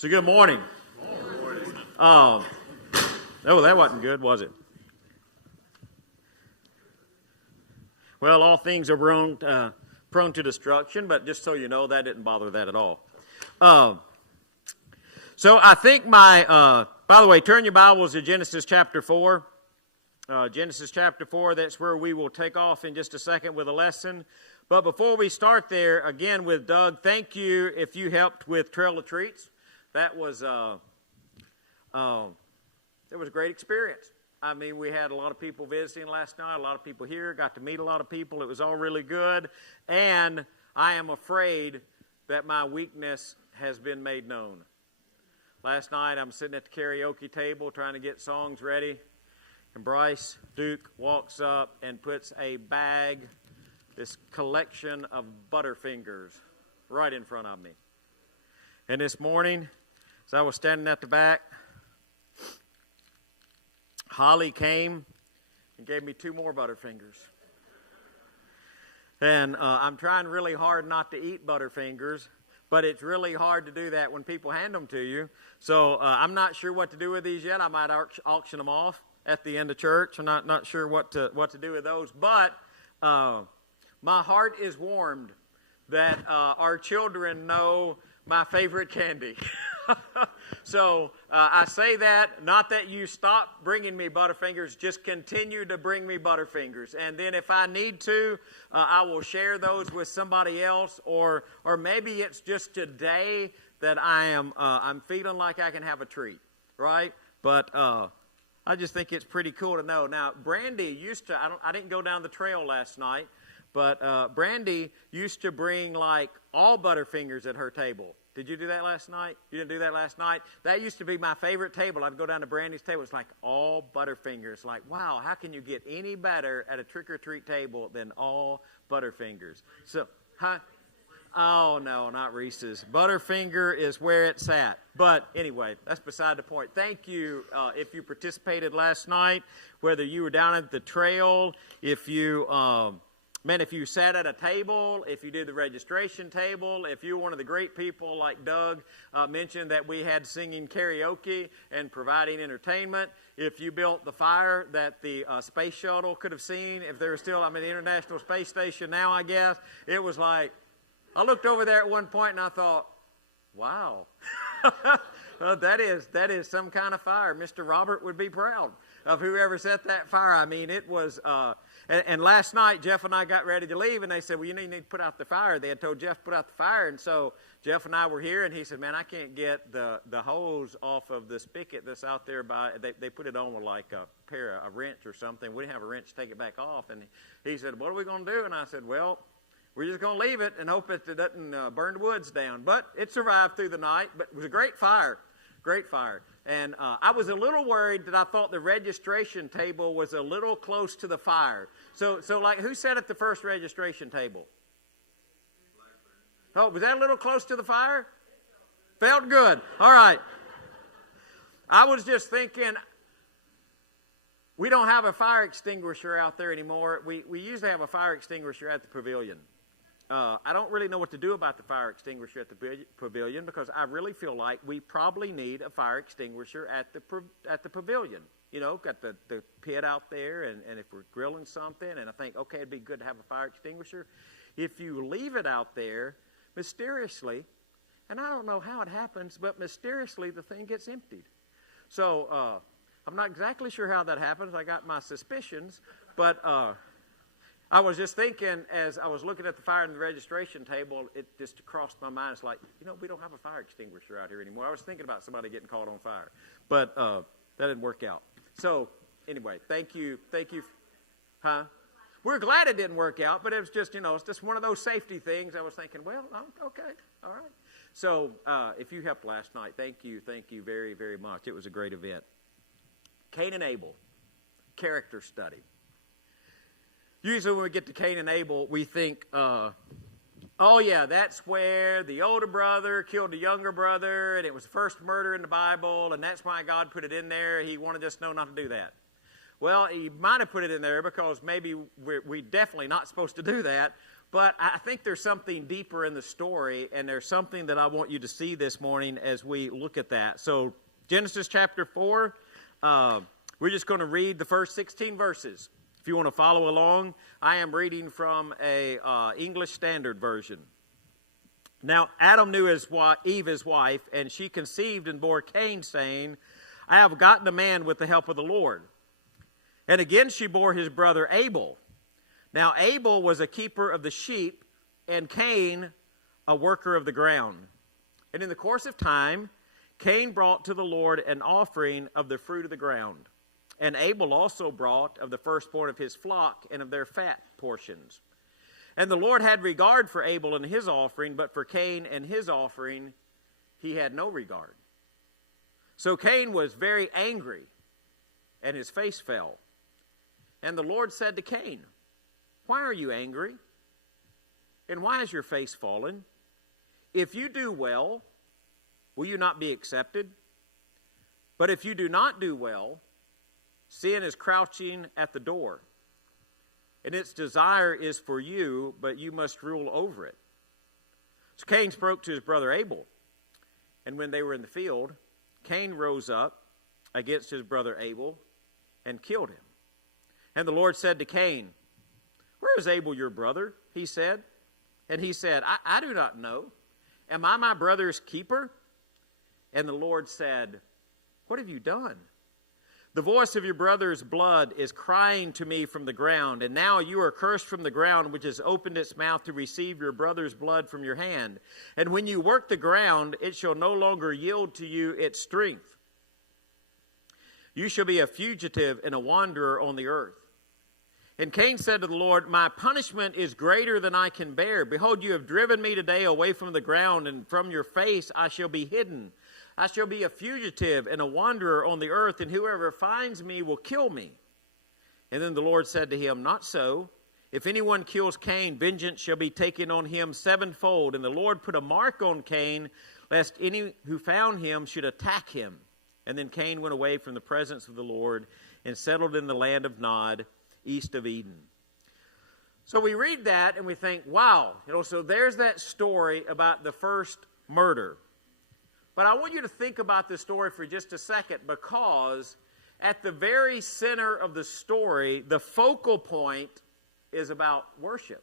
So good morning. Oh, that wasn't good, was it? Well, all things are prone to destruction, but just so you know, that didn't bother that at all. So I think by the way, turn your Bibles to Genesis chapter 4. Genesis chapter 4, that's where we will take off in just a second with a lesson. But before we start there, again with Doug, thank you if you helped with Trail of Treats. That was it was a great experience. I mean, we had a lot of people visiting last night, a lot of people here, got to meet a lot of people. It was all really good. And I am afraid that my weakness has been made known. Last night, I'm sitting at the karaoke table trying to get songs ready. And Bryce Duke walks up and puts a bag, this collection of Butterfingers, right in front of me. And this morning, as I was standing at the back, Holly came and gave me 2 more Butterfingers. And I'm trying really hard not to eat Butterfingers, but it's really hard to do that when people hand them to you. So I'm not sure what to do with these yet. I might auction them off at the end of church. I'm not sure what to do with those. But my heart is warmed that our children know my favorite candy. So I say that, not that you stop bringing me Butterfingers, just continue to bring me Butterfingers. And then if I need to, I will share those with somebody else, or maybe it's just today that I'm feeling like I can have a treat, right? But I just think it's pretty cool to know. Now, Brandy used to, I didn't go down the trail last night, but Brandy used to bring like all Butterfingers at her table. Did you do that last night? You didn't do that last night? That used to be my favorite table. I'd go down to Brandy's table. It's like all Butterfingers. Like, wow, how can you get any better at a trick-or-treat table than all Butterfingers? So, oh, no, not Reese's. Butterfinger is where it's at. But anyway, that's beside the point. Thank you if you participated last night, whether you were down at the trail, if you... if you sat at a table, if you did the registration table, if you were one of the great people like Doug mentioned that we had singing karaoke and providing entertainment, if you built the fire that the space shuttle could have seen, if there was still, the International Space Station now, I guess, it was like, I looked over there at one point and I thought, wow, that is some kind of fire. Mr. Robert would be proud of whoever set that fire. It was... And last night, Jeff and I got ready to leave, and they said, well, you need to put out the fire. They had told Jeff to put out the fire, and so Jeff and I were here, and he said, man, I can't get the hose off of the spigot that's out there by, they put it on with like a wrench or something. We didn't have a wrench to take it back off, and he said, what are we going to do? And I said, well, we're just going to leave it and hope that it doesn't burn the woods down. But it survived through the night, but it was a great fire. Great fire. And I was a little worried that I thought the registration table was a little close to the fire. So like, who sat at the first registration table? Oh, was that a little close to the fire? Felt good. All right. I was just thinking, we don't have a fire extinguisher out there anymore. We usually have a fire extinguisher at the pavilion. I don't really know what to do about the fire extinguisher at the pavilion because I really feel like we probably need a fire extinguisher at the pavilion. You know, got the pit out there, and if we're grilling something, and I think, okay, it'd be good to have a fire extinguisher. If you leave it out there, mysteriously, and I don't know how it happens, but mysteriously the thing gets emptied. So I'm not exactly sure how that happens. I got my suspicions, but... I was just thinking as I was looking at the fire in the registration table, it just crossed my mind. It's like, we don't have a fire extinguisher out here anymore. I was thinking about somebody getting caught on fire, but that didn't work out. So anyway, thank you. Huh? We're glad it didn't work out, but it was just, it's just one of those safety things. I was thinking, well, okay, all right. So if you helped last night, thank you very, very much. It was a great event. Cain and Abel, character study. Usually when we get to Cain and Abel, we think, oh yeah, that's where the older brother killed the younger brother, and it was the first murder in the Bible, and that's why God put it in there. He wanted us to know not to do that. Well, he might have put it in there because maybe we're definitely not supposed to do that, But I think there's something deeper in the story, and there's something that I want you to see this morning as we look at that. So Genesis chapter 4, we're just going to read the first 16 verses. If you want to follow along, I am reading from a English Standard Version. Now Adam knew Eve his wife, and she conceived and bore Cain, saying, I have gotten a man with the help of the Lord. And again she bore his brother Abel. Now Abel was a keeper of the sheep, and Cain a worker of the ground. And in the course of time, Cain brought to the Lord an offering of the fruit of the ground. And Abel also brought of the firstborn of his flock and of their fat portions. And the Lord had regard for Abel and his offering, but for Cain and his offering he had no regard. So Cain was very angry, and his face fell. And the Lord said to Cain, why are you angry? And why is your face fallen? If you do well, will you not be accepted? But if you do not do well, sin is crouching at the door, and its desire is for you, but you must rule over it. So Cain spoke to his brother Abel, and when they were in the field, Cain rose up against his brother Abel and killed him. And the Lord said to Cain, where is Abel your brother? He said. And he said, I do not know. Am I my brother's keeper? And the Lord said, what have you done? The voice of your brother's blood is crying to me from the ground, and now you are cursed from the ground, which has opened its mouth to receive your brother's blood from your hand. And when you work the ground, it shall no longer yield to you its strength. You shall be a fugitive and a wanderer on the earth. And Cain said to the Lord, my punishment is greater than I can bear. Behold, you have driven me today away from the ground, and from your face I shall be hidden. I shall be a fugitive and a wanderer on the earth, and whoever finds me will kill me. And then the Lord said to him, not so. If anyone kills Cain, vengeance shall be taken on him sevenfold. And the Lord put a mark on Cain, lest any who found him should attack him. And then Cain went away from the presence of the Lord and settled in the land of Nod, east of Eden. So we read that and we think, wow, so there's that story about the first murder. But I want you to think about this story for just a second, because at the very center of the story, the focal point is about worship.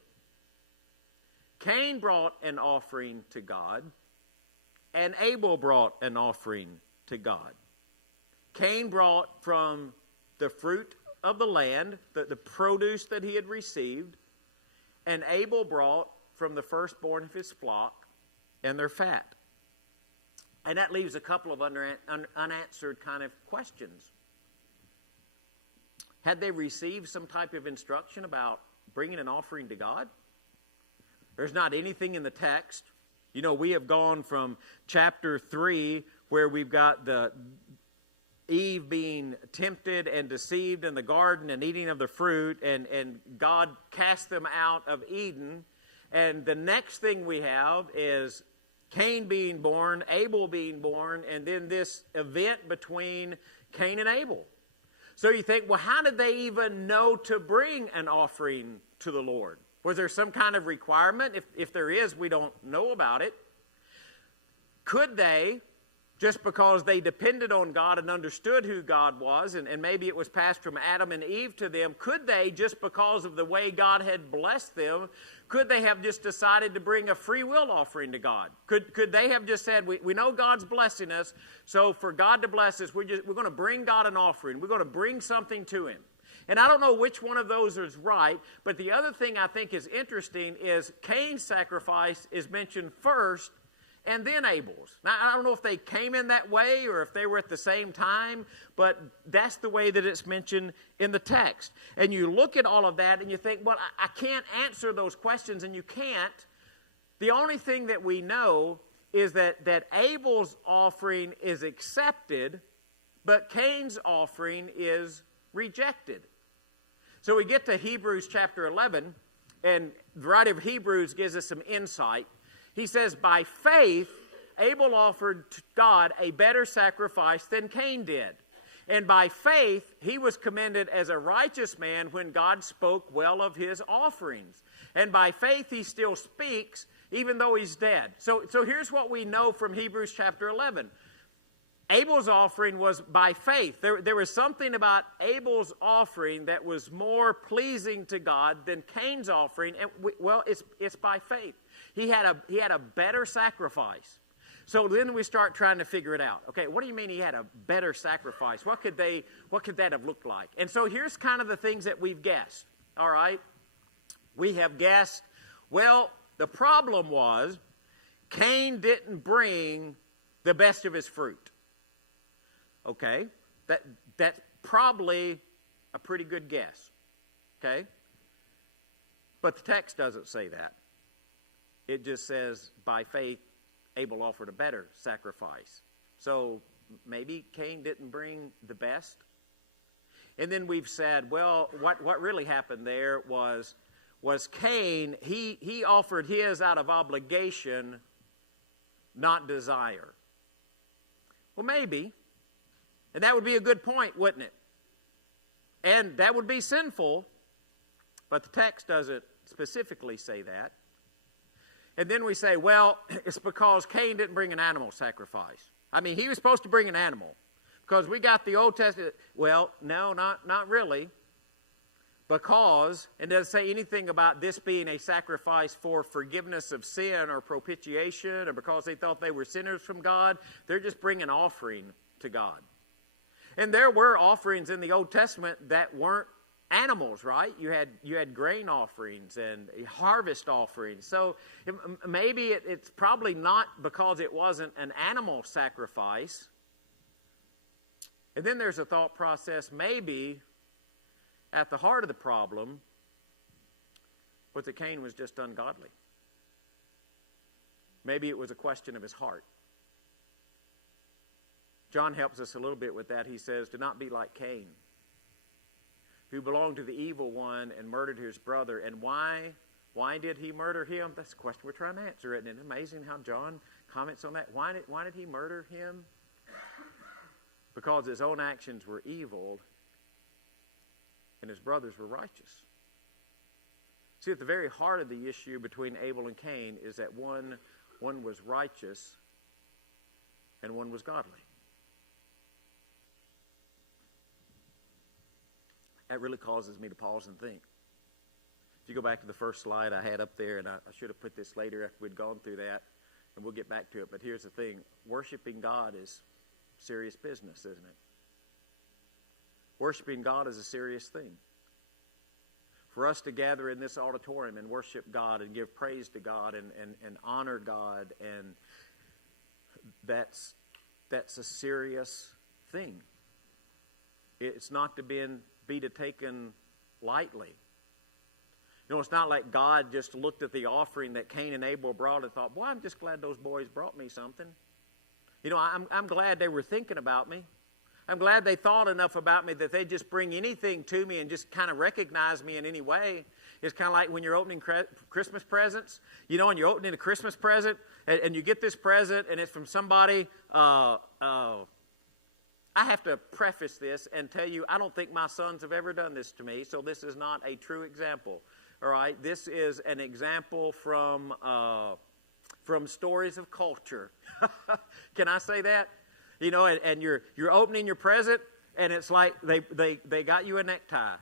Cain brought an offering to God, and Abel brought an offering to God. Cain brought from the fruit of the land, the produce that he had received, and Abel brought from the firstborn of his flock and their fat. And that leaves a couple of unanswered kind of questions. Had they received some type of instruction about bringing an offering to God? There's not anything in the text. We have gone from chapter 3, where we've got the Eve being tempted and deceived in the garden and eating of the fruit, and God cast them out of Eden. And the next thing we have is Cain being born, Abel being born, and then this event between Cain and Abel. So you think, well, how did they even know to bring an offering to the Lord? Was there some kind of requirement? If there is, we don't know about it. Could they, just because they depended on God and understood who God was, and maybe it was passed from Adam and Eve to them, could they, just because of the way God had blessed them, could they have just decided to bring a free will offering to God? Could they have just said, we know God's blessing us, so for God to bless us, we're going to bring God an offering. We're going to bring something to Him. And I don't know which one of those is right, but the other thing I think is interesting is Cain's sacrifice is mentioned first, and then Abel's. Now, I don't know if they came in that way or if they were at the same time, but that's the way that it's mentioned in the text. And you look at all of that and you think, well, I can't answer those questions, and you can't. The only thing that we know is that Abel's offering is accepted, but Cain's offering is rejected. So we get to Hebrews chapter 11, and the writer of Hebrews gives us some insight. He says, by faith, Abel offered to God a better sacrifice than Cain did. And by faith, he was commended as a righteous man when God spoke well of his offerings. And by faith, he still speaks, even though he's dead. So here's what we know from Hebrews chapter 11. Abel's offering was by faith. There was something about Abel's offering that was more pleasing to God than Cain's offering. And it's by faith. He had a better sacrifice. So then we start trying to figure it out. Okay, what do you mean he had a better sacrifice? What could that have looked like? And so here's kind of the things that we've guessed. All right, we have guessed. Well, the problem was Cain didn't bring the best of his fruit. Okay, that's probably a pretty good guess. Okay, but the text doesn't say that. It just says by faith Abel offered a better sacrifice. So maybe Cain didn't bring the best. And then we've said, well, what really happened there was Cain, he offered his out of obligation, not desire. Well, maybe. And that would be a good point, wouldn't it? And that would be sinful, but the text doesn't specifically say that. And then we say, well, it's because Cain didn't bring an animal sacrifice. I mean, he was supposed to bring an animal. Because we got the Old Testament. Well, no, not really. Because it doesn't say anything about this being a sacrifice for forgiveness of sin or propitiation or because they thought they were sinners from God. They're just bringing an offering to God. And there were offerings in the Old Testament that weren't animals, right? You had grain offerings and harvest offerings. So maybe it's probably not because it wasn't an animal sacrifice. And then there's a thought process, maybe at the heart of the problem was that Cain was just ungodly. Maybe it was a question of his heart. John helps us a little bit with that. He says, do not be like Cain, who belonged to the evil one and murdered his brother. And why did he murder him? That's the question we're trying to answer. Isn't it amazing how John comments on that? Why did he murder him? Because his own actions were evil and his brothers were righteous. See, at the very heart of the issue between Abel and Cain is that one was righteous and one was godly. That really causes me to pause and think. If you go back to the first slide I had up there, and I should have put this later after we'd gone through that, and we'll get back to it. But here's the thing. Worshiping God is serious business, isn't it? Worshiping God is a serious thing. For us to gather in this auditorium and worship God and give praise to God and honor God, and that's a serious thing. It's not to be taken lightly. You know, it's not like God just looked at the offering that Cain and Abel brought and thought, boy, I'm just glad those boys brought me something. You know, I'm glad they were thinking about me. I'm glad they thought enough about me that they just bring anything to me and just kind of recognize me in any way. It's kind of like when you're opening Christmas presents, you know, and you're opening a Christmas present and you get this present and it's from somebody. I have to preface this and tell you, I don't think my sons have ever done this to me, so this is not a true example. All right, this is an example from stories of culture. Can I say that? You know, and you're opening your present, and it's like they got you a necktie,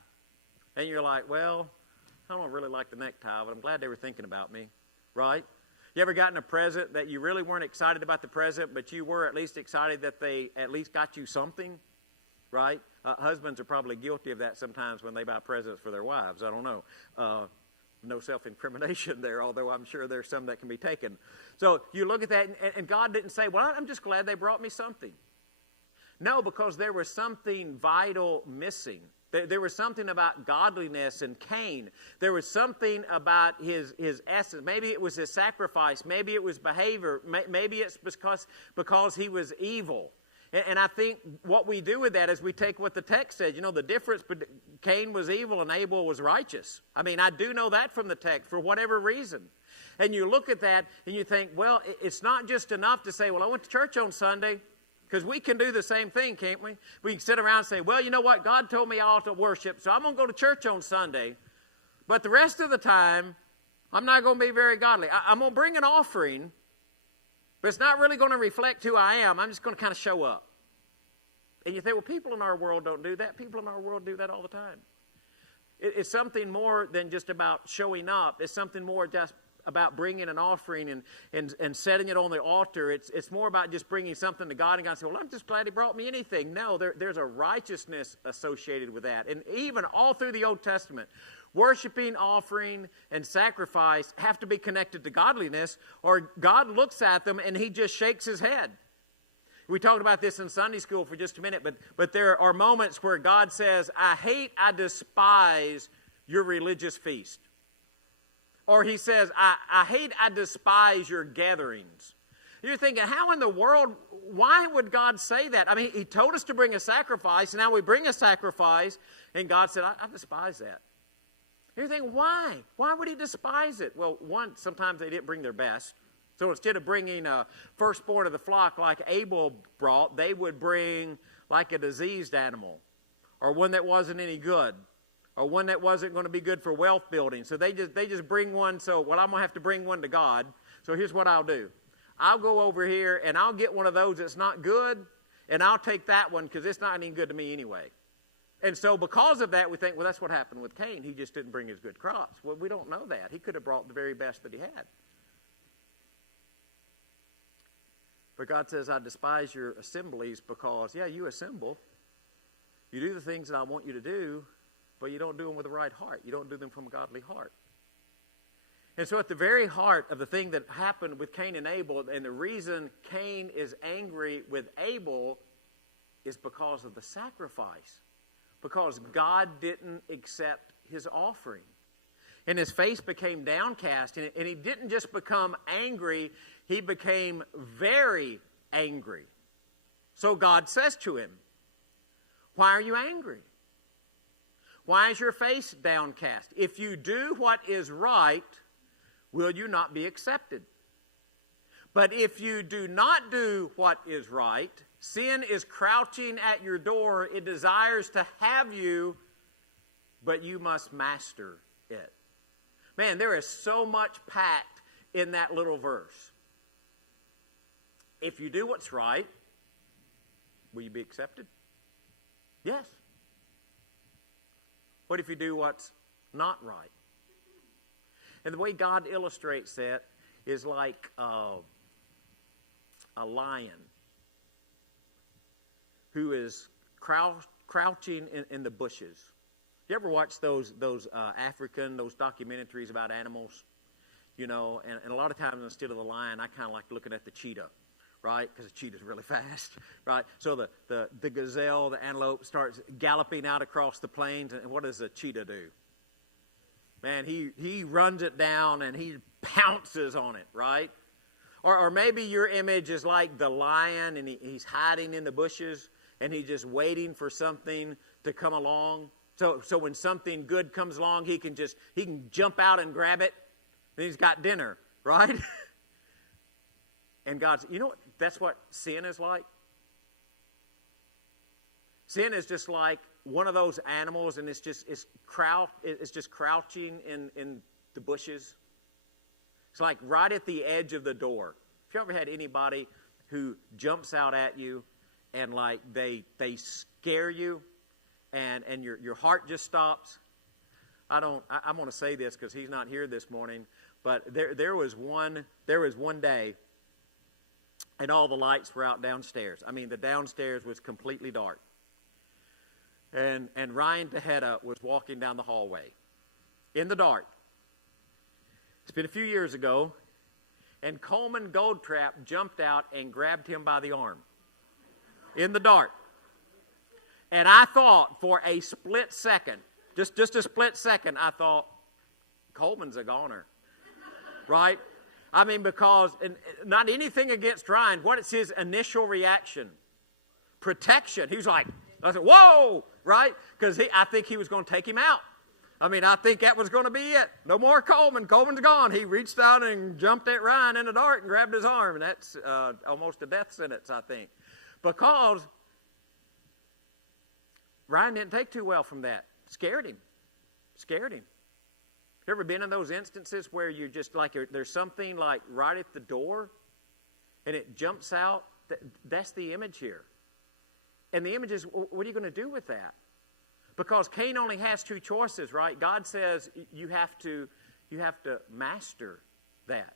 and you're like, well, I don't really like the necktie, but I'm glad they were thinking about me, right? You ever gotten a present that you really weren't excited about the present, but you were at least excited that they at least got you something, right? Husbands are probably guilty of that sometimes when they buy presents for their wives. I don't know. No self-incrimination there, although I'm sure there's some that can be taken. So you look at that, and God didn't say, well, I'm just glad they brought me something. No, because there was something vital missing. There was something about godliness in Cain. There was something about his essence. Maybe it was his sacrifice. Maybe it was behavior. Maybe it's because he was evil. And I think what we do with that is we take what the text says. You know, the difference, Cain was evil and Abel was righteous. I mean, I do know that from the text for whatever reason. And you look at that and you think, well, it's not just enough to say, well, I went to church on Sunday. Because we can do the same thing, can't we? We can sit around and say, well, you know what? God told me I ought to worship, so I'm going to go to church on Sunday. But the rest of the time, I'm not going to be very godly. I'm going to bring an offering, but it's not really going to reflect who I am. I'm just going to kind of show up. And you think, well, people in our world don't do that. People in our world do that all the time. It's something more than just about showing up. It's something more just about bringing an offering and setting it on the altar. It's more about just bringing something to God, and God says, well, I'm just glad he brought me anything. No, there's a righteousness associated with that. And even all through the Old Testament, worshiping, offering, and sacrifice have to be connected to godliness, or God looks at them and he just shakes his head. We talked about this in Sunday school for just a minute, but there are moments where God says, I despise your religious feast. Or he says, I despise your gatherings. You're thinking, how in the world, why would God say that? I mean, he told us to bring a sacrifice, and now we bring a sacrifice, and God said, I despise that. You're thinking, why? Why would he despise it? Well, one, sometimes they didn't bring their best. So instead of bringing a firstborn of the flock like Abel brought, they would bring like a diseased animal, or one that wasn't any good, or one that wasn't going to be good for wealth building. So they just bring one. So, well, I'm going to have to bring one to God. So here's what I'll do. I'll go over here and I'll get one of those that's not good, and I'll take that one because it's not any good to me anyway. And so because of that, we think, well, that's what happened with Cain. He just didn't bring his good crops. Well, we don't know that. He could have brought the very best that he had. But God says, I despise your assemblies because, yeah, you assemble. You do the things that I want you to do, but you don't do them with the right heart. You don't do them from a godly heart. And so at the very heart of the thing that happened with Cain and Abel, and the reason Cain is angry with Abel is because of the sacrifice. Because God didn't accept his offering. And his face became downcast. And he didn't just become angry, he became very angry. So God says to him, why are you angry? Why is your face downcast? If you do what is right, will you not be accepted? But if you do not do what is right, sin is crouching at your door. It desires to have you, but you must master it. Man, there is so much packed in that little verse. If you do what's right, will you be accepted? Yes. What if you do what's not right? And the way God illustrates that is like a lion who is crouching in the bushes. You ever watch those documentaries about animals? You know, and a lot of times instead of the lion, I kind of like looking at the cheetah, right? Because the cheetah's really fast, right? So the gazelle, the antelope starts galloping out across the plains, and what does a cheetah do? Man, he runs it down and he pounces on it, right? Or maybe your image is like the lion, and he's hiding in the bushes, and he's just waiting for something to come along. So when something good comes along, he can jump out and grab it. Then he's got dinner, right? And God's, you know what? That's what sin is like. Sin is just like one of those animals, and it's just crouching in the bushes. It's like right at the edge of the door. Have you ever had anybody who jumps out at you and like they scare you? And your heart just stops. I'm going to say this because he's not here this morning, but there was one day, and all the lights were out downstairs. I mean, the downstairs was completely dark. And Ryan Tejeda was walking down the hallway in the dark. It's been a few years ago, and Coleman Goldtrap jumped out and grabbed him by the arm in the dark. And I thought for a split second, just a split second, I thought, Coleman's a goner, right? I mean, because, and not anything against Ryan, what is his initial reaction? Protection. He was like, I said, whoa, right? Because I think he was going to take him out. I mean, I think that was going to be it. No more Coleman. Coleman's gone. He reached out and jumped at Ryan in the dark and grabbed his arm. And that's almost a death sentence, I think. Because Ryan didn't take too well from that. Scared him. You ever been in those instances where you're just like, there's something like right at the door and it jumps out? That's the image here. And the image is, what are you going to do with that? Because Cain only has two choices, right? God says you have to master that.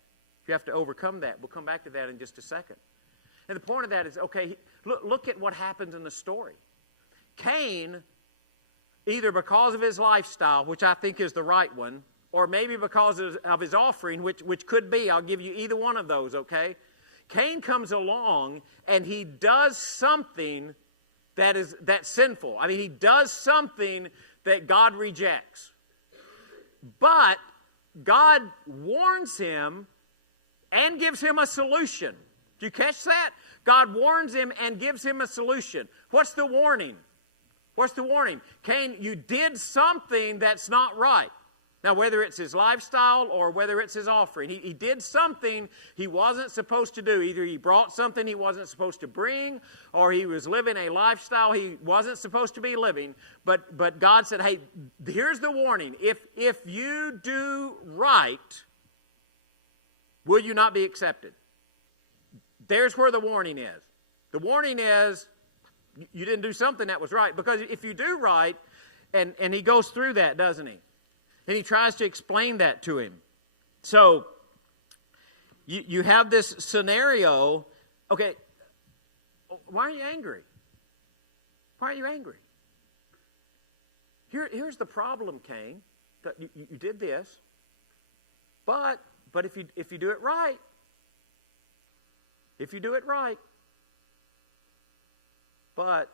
You have to overcome that. We'll come back to that in just a second. And the point of that is, okay, look at what happens in the story. Cain, either because of his lifestyle, which I think is the right one, or maybe because of his offering, which could be, I'll give you either one of those, okay? Cain comes along and he does something that's sinful. I mean, he does something that God rejects. But God warns him and gives him a solution. Do you catch that? God warns him and gives him a solution. What's the warning? What's the warning? Cain, you did something that's not right. Now, whether it's his lifestyle or whether it's his offering, he did something he wasn't supposed to do. Either he brought something he wasn't supposed to bring, or he was living a lifestyle he wasn't supposed to be living. But God said, hey, here's the warning. If you do right, will you not be accepted? There's where the warning is. The warning is, you didn't do something that was right. Because if you do right, and he goes through that, doesn't he? And he tries to explain that to him. So, you have this scenario. Okay, why are you angry? Why are you angry? Here's the problem, Cain. You did this. But if you do it right, but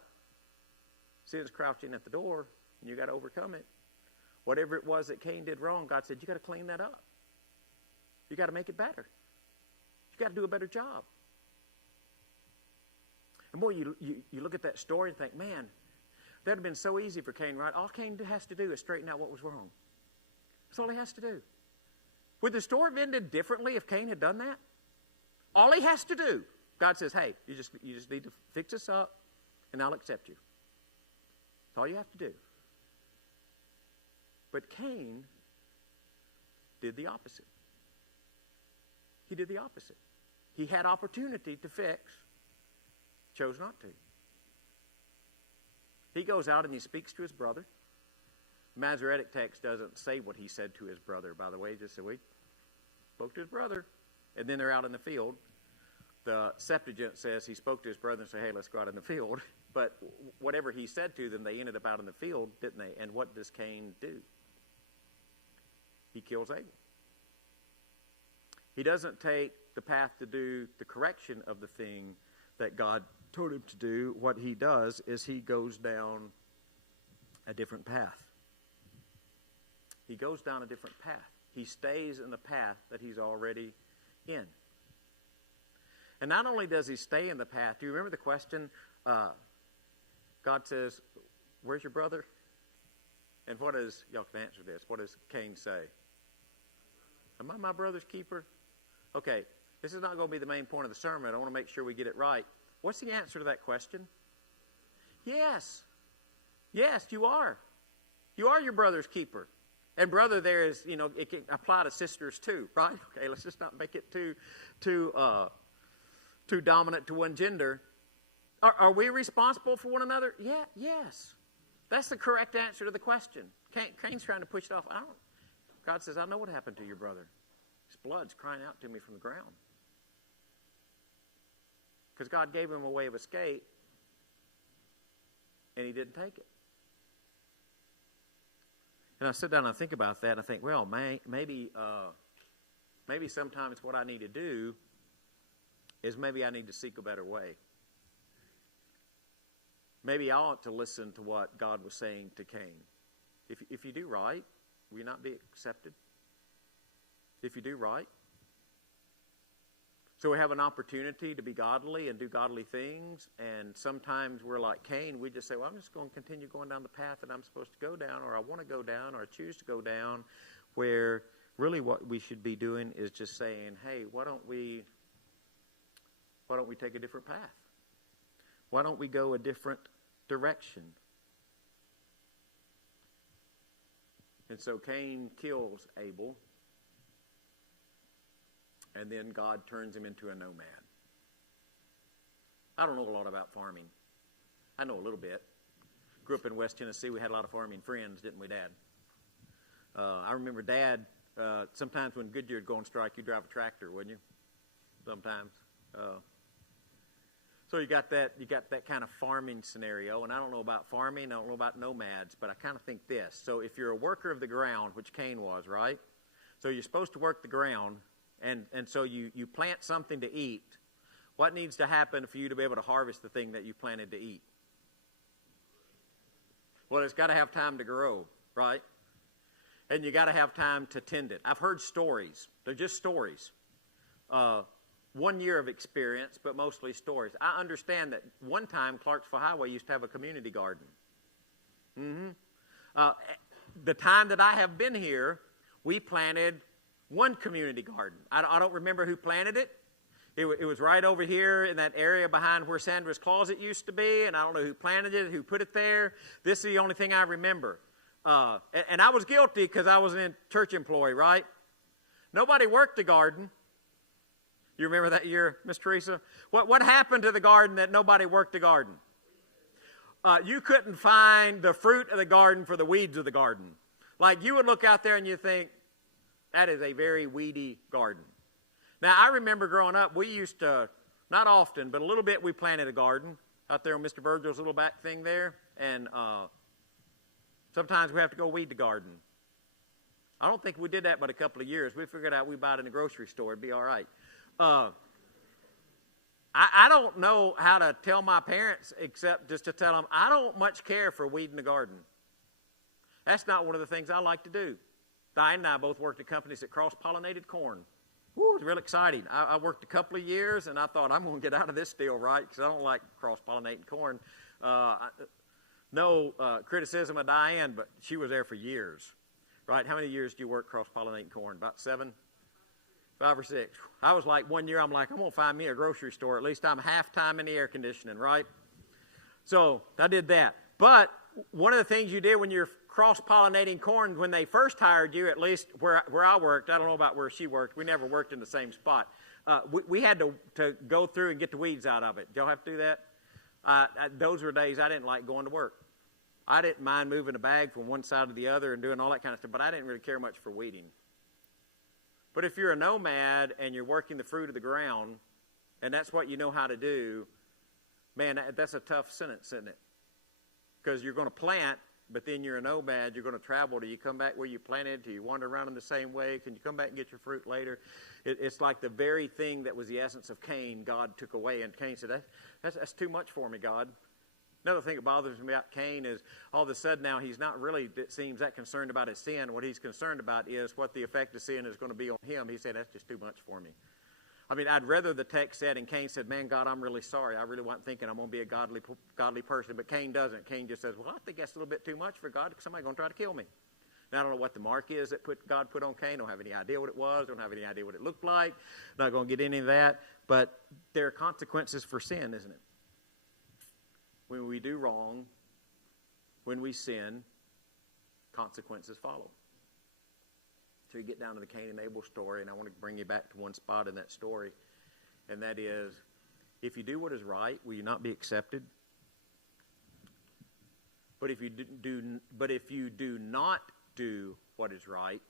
sin's crouching at the door, and you got to overcome it. Whatever it was that Cain did wrong, God said, you got to clean that up. You got to make it better. You got to do a better job. And boy, you look at that story and think, man, that would have been so easy for Cain, right? All Cain has to do is straighten out what was wrong. That's all he has to do. Would the story have ended differently if Cain had done that? All he has to do, God says, hey, you just need to fix this up, and I'll accept you. That's all you have to do. But Cain did the opposite. He did the opposite. He had opportunity to fix, chose not to. He goes out and he speaks to his brother. The Masoretic text doesn't say what he said to his brother, by the way. He just said, we spoke to his brother. And then they're out in the field. The Septuagint says he spoke to his brother and said, hey, let's go out in the field. But whatever he said to them, they ended up out in the field, didn't they? And what does Cain do? He kills Abel. He doesn't take the path to do the correction of the thing that God told him to do. What he does is he goes down a different path. He goes down a different path. He stays in the path that he's already in. And not only does he stay in the path, do you remember the question? God says, where's your brother? And what does, y'all can answer this, what does Cain say? Am I my brother's keeper? Okay, this is not going to be the main point of the sermon. I want to make sure we get it right. What's the answer to that question? Yes. Yes, you are. You are your brother's keeper. And brother there is, it can apply to sisters too, right? Okay, let's just not make it too dominant to one gender. Are we responsible for one another? Yeah, yes. That's the correct answer to the question. Cain's trying to push it off. God says, I know what happened to your brother. His blood's crying out to me from the ground. Because God gave him a way of escape, and he didn't take it. And I sit down and I think about that, and I think, well, maybe sometimes what I need to do is maybe I need to seek a better way. Maybe I ought to listen to what God was saying to Cain. If you do right, will you not be accepted? If you do right. So we have an opportunity to be godly and do godly things, and sometimes we're like Cain. We just say, well, I'm just going to continue going down the path that I'm supposed to go down, or I want to go down, or I choose to go down, where really what we should be doing is just saying, hey, why don't we take a different path? Why don't we go a different direction? And so Cain kills Abel. And then God turns him into a nomad. I don't know a lot about farming. I know a little bit. Grew up in West Tennessee. We had a lot of farming friends, didn't we, Dad? I remember Dad, sometimes when Goodyear would go on strike, you'd drive a tractor, wouldn't you? Sometimes. So you got that kind of farming scenario. And I don't know about farming. I don't know about nomads. But I kind of think this. So if you're a worker of the ground, which Cain was, right? So you're supposed to work the ground. And so you plant something to eat. What needs to happen for you to be able to harvest the thing that you planted to eat? Well, it's got to have time to grow, right? And you got to have time to tend it. I've heard stories. They're just stories. 1 year of experience, but mostly stories. I understand that one time Clarksville Highway used to have a community garden. The time that I have been here, we planted one community garden. I don't remember who planted it. It was right over here in that area behind where Sandra's Closet used to be, and I don't know who planted it, who put it there. This is the only thing I remember. And I was guilty because I was a church employee, right? Nobody worked the garden. You remember that year, Miss Teresa? What happened to the garden that nobody worked the garden? You couldn't find the fruit of the garden for the weeds of the garden. Like you would look out there and you think, that is a very weedy garden. Now, I remember growing up, we used to, not often, but a little bit, we planted a garden out there on Mr. Virgil's little back thing there. And sometimes we have to go weed the garden. I don't think we did that but a couple of years. We figured out we buy it in the grocery store. It'd be all right. I don't know how to tell my parents except just to tell them, I don't much care for weeding the garden. That's not one of the things I like to do. Diane and I both worked at companies that cross-pollinated corn. Woo, it was real exciting. I worked a couple of years, and I thought, I'm going to get out of this deal, right, because I don't like cross-pollinating corn. No criticism of Diane, but she was there for years, right? How many years do you work cross-pollinating corn? About 7? 5 or 6. I was like, 1 year, I'm like, I'm going to find me a grocery store. At least I'm half-time in the air conditioning, right? So I did that. But one of the things you did when you're cross-pollinating corn, when they first hired you, at least where I worked, I don't know about where she worked. We never worked in the same spot. We had to go through and get the weeds out of it. Did y'all have to do that? Those were days I didn't like going to work. I didn't mind moving a bag from one side to the other and doing all that kind of stuff, but I didn't really care much for weeding. But if you're a nomad and you're working the fruit of the ground, and that's what you know how to do, man, that's a tough sentence, isn't it? Because you're going to plant, but then you're a nomad. You're going to travel. Do you come back where you planted? Do you wander around in the same way? Can you come back and get your fruit later? It's like the very thing that was the essence of Cain, God took away. And Cain said, that's too much for me, God. Another thing that bothers me about Cain is all of a sudden now he's not really, it seems, that concerned about his sin. What he's concerned about is what the effect of sin is going to be on him. He said, that's just too much for me. I mean, I'd rather the text said, and Cain said, man, God, I'm really sorry. I really wasn't thinking I'm going to be a godly person. But Cain doesn't. Cain just says, well, I think that's a little bit too much for God because somebody's going to try to kill me. Now, I don't know what the mark is that God put on Cain. Don't have any idea what it was. Don't have any idea what it looked like. Not going to get any of that. But there are consequences for sin, isn't it? When we do wrong, when we sin, consequences follow. So you get down to the Cain and Abel story, and I want to bring you back to one spot in that story, and that is, if you do what is right, will you not be accepted? But if you do not do what is right,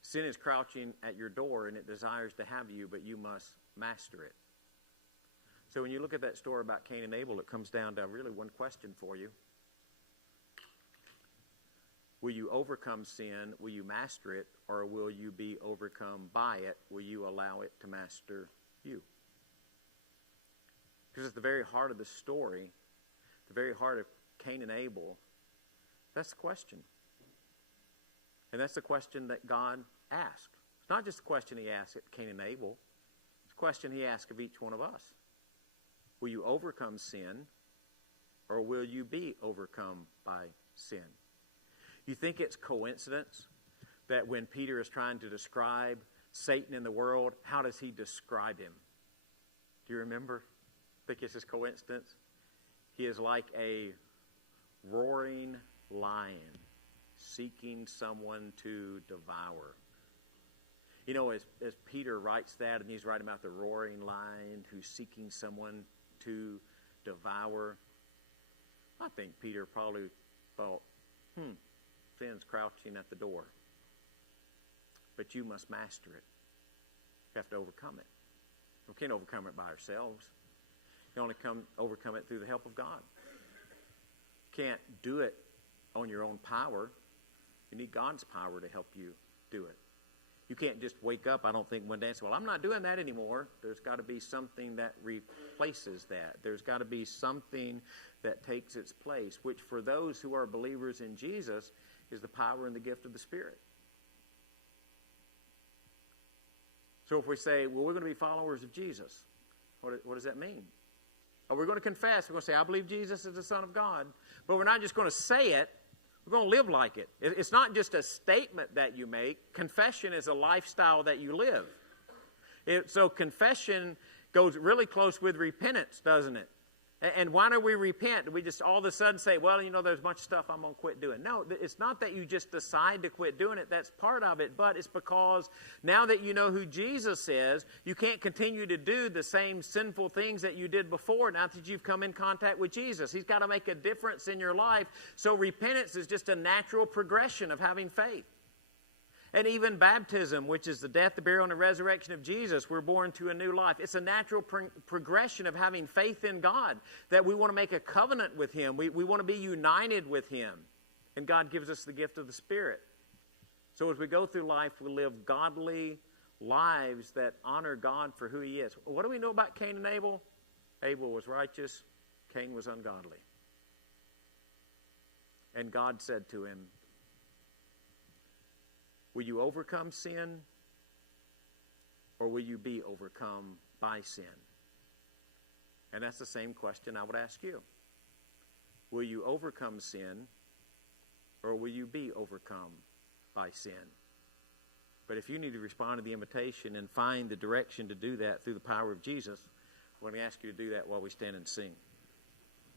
sin is crouching at your door, and it desires to have you, but you must master it. So when you look at that story about Cain and Abel, it comes down to really one question for you. Will you overcome sin? Will you master it? Or will you be overcome by it? Will you allow it to master you? Because it's the very heart of the story, the very heart of Cain and Abel. That's the question. And that's the question that God asked. It's not just a question he asked at Cain and Abel. It's a question he asked of each one of us. Will you overcome sin? Or will you be overcome by sin? You think it's coincidence that when Peter is trying to describe Satan in the world, how does he describe him? Do you remember? Think it's just coincidence? He is like a roaring lion, seeking someone to devour. You know, as Peter writes that, and he's writing about the roaring lion who's seeking someone to devour, I think Peter probably thought, sin's crouching at the door. But you must master it. You have to overcome it. We can't overcome it by ourselves. You can only overcome it through the help of God. You can't do it on your own power. You need God's power to help you do it. You can't just wake up, I don't think, one day and say, well, I'm not doing that anymore. There's got to be something that replaces that. There's got to be something that takes its place, which for those who are believers in Jesus is the power and the gift of the Spirit. So if we say, well, we're going to be followers of Jesus, what does that mean? Or we're going to confess, we're going to say, I believe Jesus is the Son of God, but we're not just going to say it, we're going to live like it. It's not just a statement that you make. Confession is a lifestyle that you live. So confession goes really close with repentance, doesn't it? And why do we repent? Do we just all of a sudden say, well, you know, there's much stuff I'm going to quit doing? No, it's not that you just decide to quit doing it. That's part of it. But it's because now that you know who Jesus is, you can't continue to do the same sinful things that you did before now that you've come in contact with Jesus. He's got to make a difference in your life. So repentance is just a natural progression of having faith. And even baptism, which is the death, the burial, and the resurrection of Jesus, we're born to a new life. It's a natural progression of having faith in God, that we want to make a covenant with Him. We want to be united with Him. And God gives us the gift of the Spirit. So as we go through life, we live godly lives that honor God for who He is. What do we know about Cain and Abel? Abel was righteous. Cain was ungodly. And God said to him, will you overcome sin, or will you be overcome by sin? And that's the same question I would ask you. Will you overcome sin, or will you be overcome by sin? But if you need to respond to the invitation and find the direction to do that through the power of Jesus, we're going to ask you to do that while we stand and sing.